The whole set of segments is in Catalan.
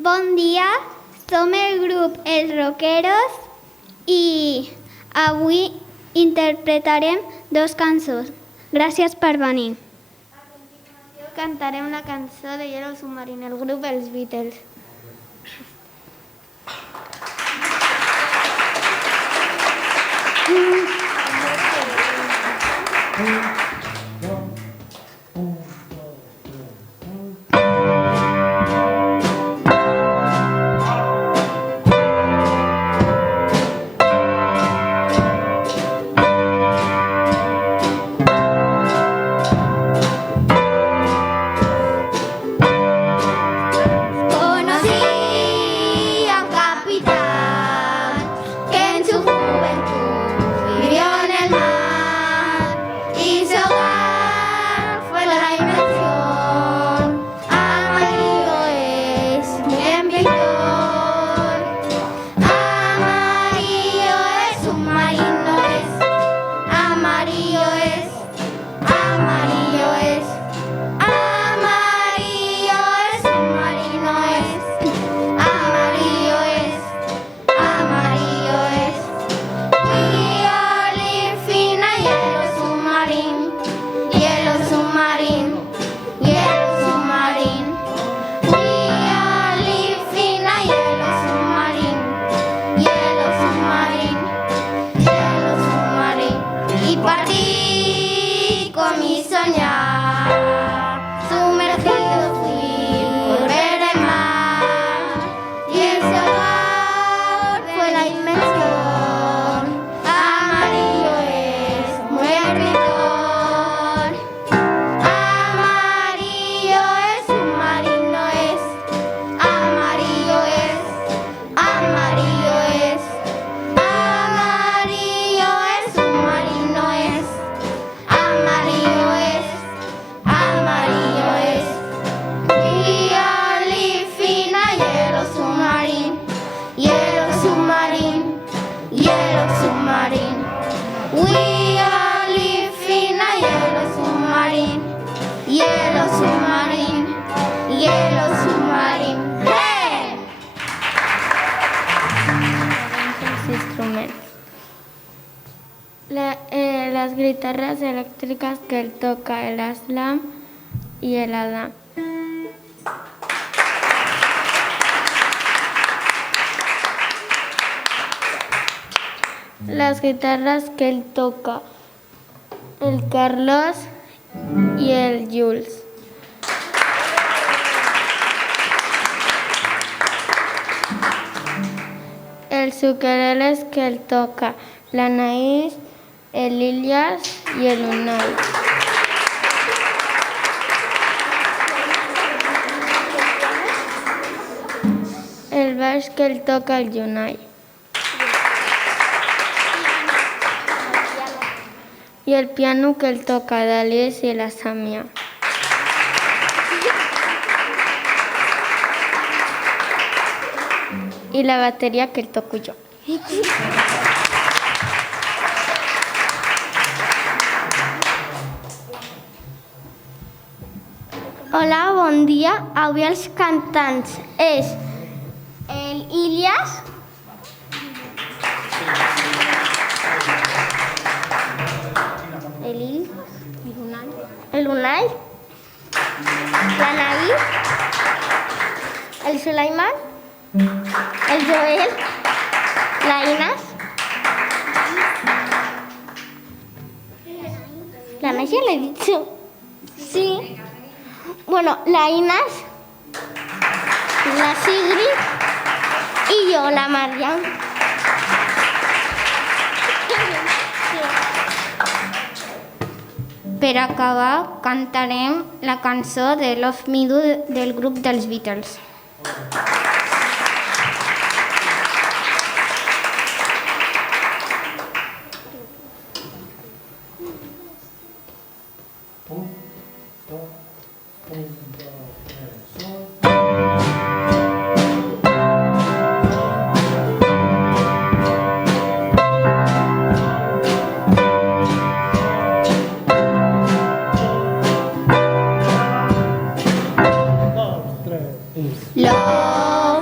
Bon dia, som el grup Els Rockeros i avui interpretarem 2 cançons. Gràcies per venir. A continuació cantarem la cançó de Yellow Submarine, el grup Els Beatles. Las guitarras eléctricas que él toca, el Aslam y el Adam. Las guitarras que él toca, el Carlos y el Jules. El ukelele que él toca, la Anaís, el Ilias y el Unai. El baix que él toca, el Unai. Y el piano que él toca, el Alias y la Samia. Y la batería que él toco yo. Hola, bon dia. Avui els cantants és el Ilias, el Unai, l'Anaí, el Sulaiman, el Joel, la Inés, la Inés ya l'he dicho. Sí. Bueno, la Inés, la Sigrid y yo, la Mariam. Per acabar, cantarem la cançó de Love Me Do del grup dels Beatles. Love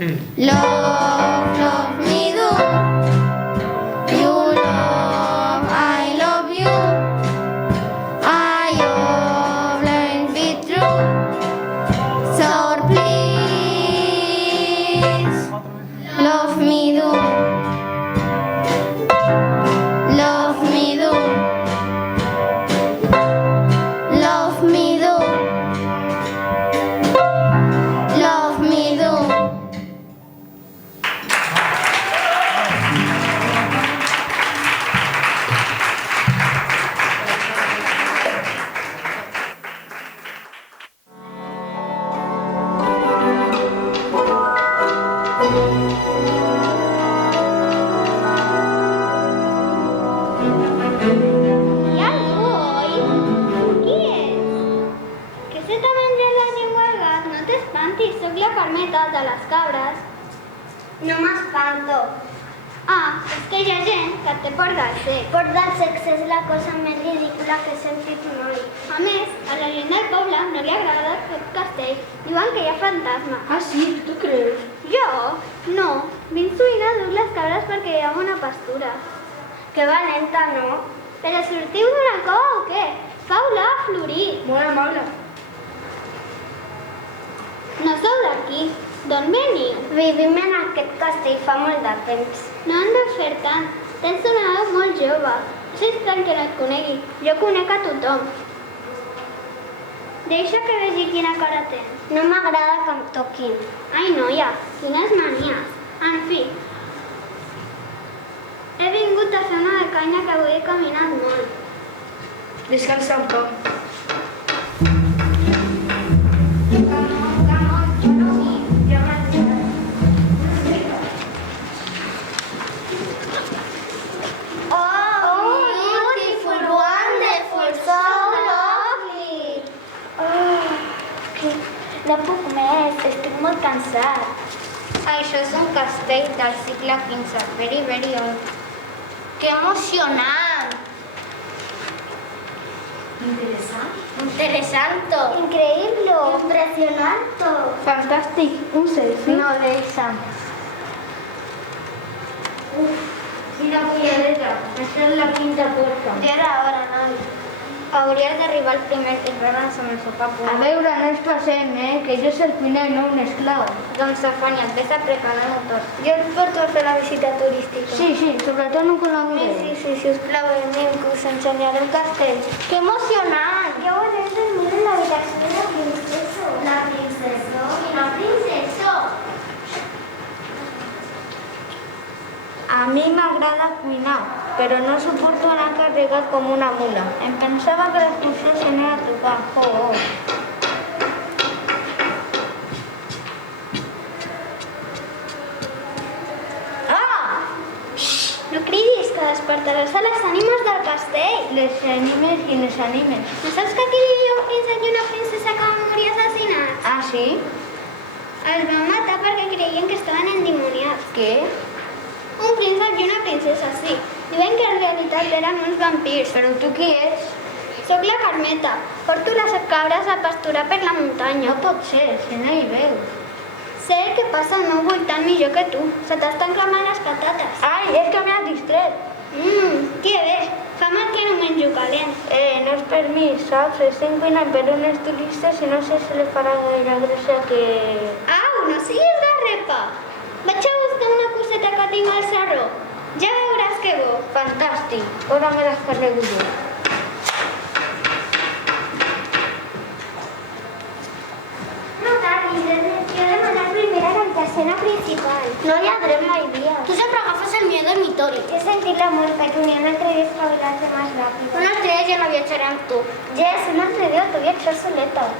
Love, love me do. You love, I love you. I always be true. So please, love me do. Love me do. Love me do. Love me do. Hi ha algú, oi? Qui és? Que se t'ha menjat la llengua al gat? No t'espantis, sóc la Carmeta de les cabres. No m'espanto. Ah, és que hi ha gent que té por del sex. Por del sexe és la cosa més ridícula que he sentit mai. A més, a la gent del poble no li agrada aquest castell. Diuen que hi ha fantasma. Ah, sí? Tu creus? Jo? No. Vinc sovint a dur les cabres perquè hi ha bona pastura. Que valenta, no? Però sortiu d'una cova o què? Fa olor a florit. Molt amable. No sou d'aquí. D'on veniu? Vivim en aquest castell fa molt de temps. No en deus fer tant. Tens una veu molt jove. És estrany que no et conegui. Jo conec a tothom. Deixa que vegi quina cara tens. No m'agrada que em toquin. Ai, noia, quines manies. En fi, he vingut a fer una de canya que avui he caminat molt. Descansa un poc. Oh, beautiful, wonderful, so lovely. No puc més, estic molt cansat. Això és un castell del segle XV, very, very old. Que emocionant! Interesante. Increïble, impressionant. Fantàstic. Un selfie. No, deixa'm. Quina polladeta. Això és la quinta porta. Ja era hora, noi. Hauries d'arribar al primer que es veure amb el sopapo. A veure, no ens passem, que jo soc el cuiner, no un esclau. Doncs afanya, vés a preparar motor. Jo et porto a fer la visita turística. Sí, sobretot no col·laborem. Sí, sisplau, anem, que us ensenyaré el castell. Que emocionant! Ja ho he de dormir en l'habitació de la princesa. La princesa? Quina princesa? A mi m'agrada cuinar, però no suporto anar carregat com una mula. Em pensava que l'excursió se n'era a tocar. Ah! No cridis, que despertaràs a les ànimes del castell. Les animes i les animes. No saps que aquí vivia un príncep i una princesa que van morir assassinats? Ah, sí? Els van matar perquè creien que estaven endimoniats. Què? Un príncep i una princesa, sí. Diuen que en realitat eren uns vampirs. Però tu qui ets? Soc la Carmeta. Porto les cabres a pasturar per la muntanya. No pot ser, si no hi veus. Sé el que passa al meu voltant millor que tu. Se t'estan cremant les patates. Ai, és que m'ha distret. Que bé. Fa mal que no menjo calent. No és per mi, saps? Estem cuinant per unes turistes i no sé si li farà gaire gràcia que... Au, no siguis garrepa. Vaig a buscar una coseta que tinc al sarró. Ja veuràs que bo. Fantàstic, ara me les carrego jo. No caguis, jo he demanat primera a la tercera principal. No lladrem mai dia. Tu sempre agafes el miedo dormitorio. He sentit la música i un altre dia espavilar-se més ràpid. Un altre dia ja no viatjaré amb tu. Jess, un altre dia tu viatjar soleta.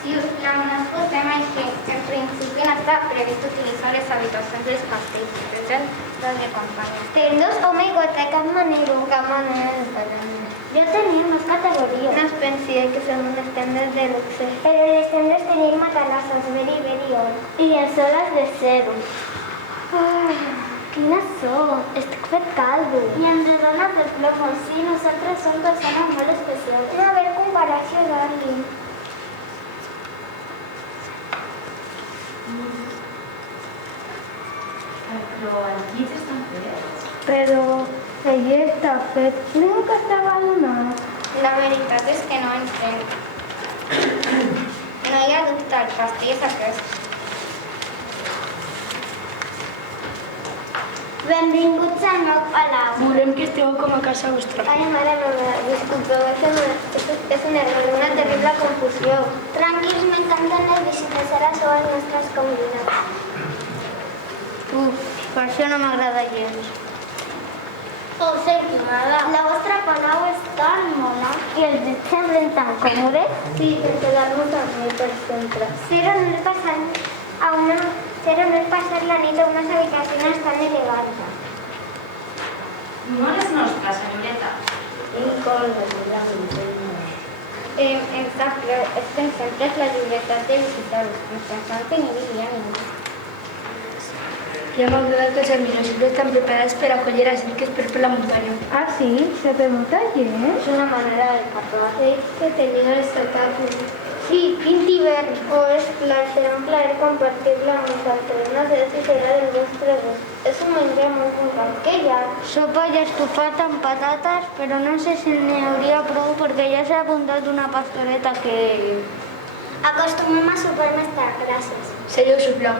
Sí, la nostra tema és que en principi no estava previst utilitzar les habitacions dels castells, les de companyia. Tendos, oh my god, de cap manera. Cap manera de tallar. Jo tenia més categories. No es pensi que són unes tendes de luxe. Però les tendes tenien matalassos, very old. I les soles de zero. Quines són? Estic fet caldo. I ens dones de plomos, sí, nosaltres som persones molt especials. No haver comparació, darling. però els llits estan fets. Però el llit està fet. Diu que estava donat. La veritat és que no entenc. No hi ha dubte, el castell és aquest. Benvinguts al nou palau. Volem que esteu com a casa vostra. Ai, mare meva, disculpeu, és un error, una terrible confusió. Tranquils, m'encanten les visites, ara sou els nostres convidats. Per això no m'agrada gens. Oh, sentimada. La vostra palau és tan mona. I els llits semblen tan còmodes. Sí, per quedar-nos amb mi per sempre. Zero no és passar la nit a unes habitacions tan elegants. No les nostres, senyoreta. Exacte, estem sempre la llibertat de visitar-los, pensant que ni diria ningú. Ja m'agrada que els admiradors estan preparats per acollir els riques per la muntanya. Ah, sí? Se ve molta gent? És una manera de parlar. Que tenia el espectacle. Sí, quin hivern. És clar, serà un plaer compartir-la amb nosaltres. No sé si serà del vostre gust. És un menjar molt vulgar. Què hi ha? Sopa i estofat amb patates, però no sé si n'hi hauria prou perquè ja s'ha apuntat una pastoreta que... Acostumem a sopar més tard, gràcies. Seria suplau.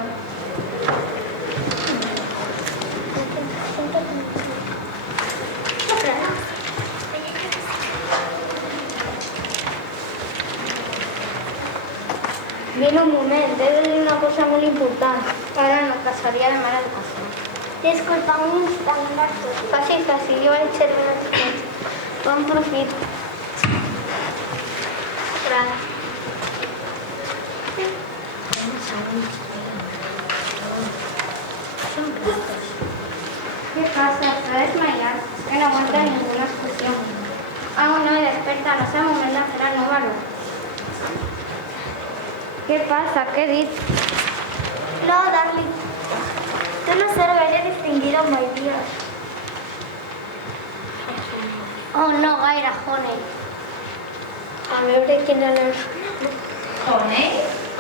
Vine un moment, he de dir una cosa molt important. Ara no, que seria de mala educació. Disculpa un instant, gràcies. Faci, jo vaig servir els temps. Bon profit. Gràcies. ¿Qué pasa? ¿Está desmayado? Es que no aguanta ninguna excursión. Aún no me despierta, no sé el moment de hacer el número. Què passa? Què he dit? No, darling. Tú no ser gaire distinguido mai dia. Oh, no gaire, Honey. A veure quin és Honey?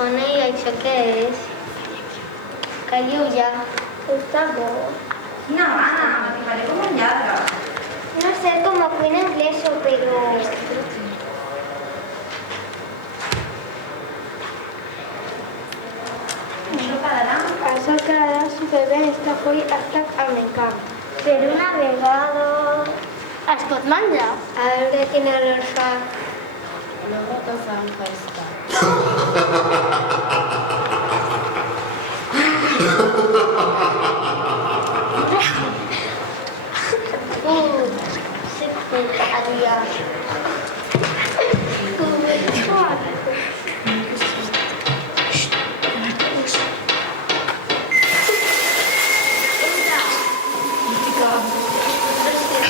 Honey, això què és? Calliu ja. Està bo. Quina gana, que faré com un lladre. No sé com a cuina inglesa, però... Això quedarà superbé esta joia hasta al mercat. Per una vegada... Es pot menjar? A veure quin olor fa. Luego te fan festa. Sí, adiós.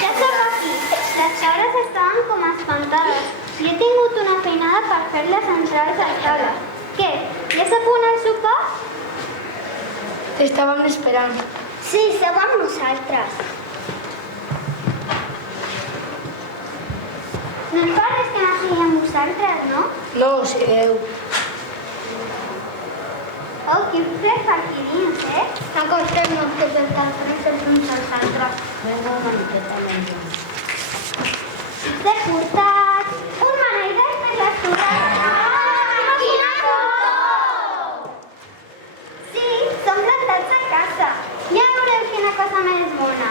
Ja som aquí. Les cabres estaven com espantades. I he tingut una feinada per fer-les entrar a taula. Què? Ja s'ha punt el sopar? T'estàvem esperant. Sí, seu amb nosaltres. No ens fa res que no sigui amb vosaltres, no? No, sigueu. Oh, quin fred per aquí dins, eh? Acostem-nos que per tant sempre uns als altres. Venga una miqueta menys. De costats, un manaïdet per les torres. Quina foto! Sí, som plantats a casa. Ja veureu quina cosa més bona.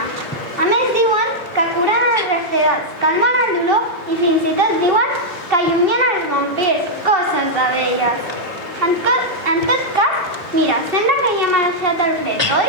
A més diuen que curen els refredats, calmen el dolor i fins i tot diuen que allumien els vampirs, coses de velles. En tot cas, mira, sembla que ja m'ha deixat el fred, oi?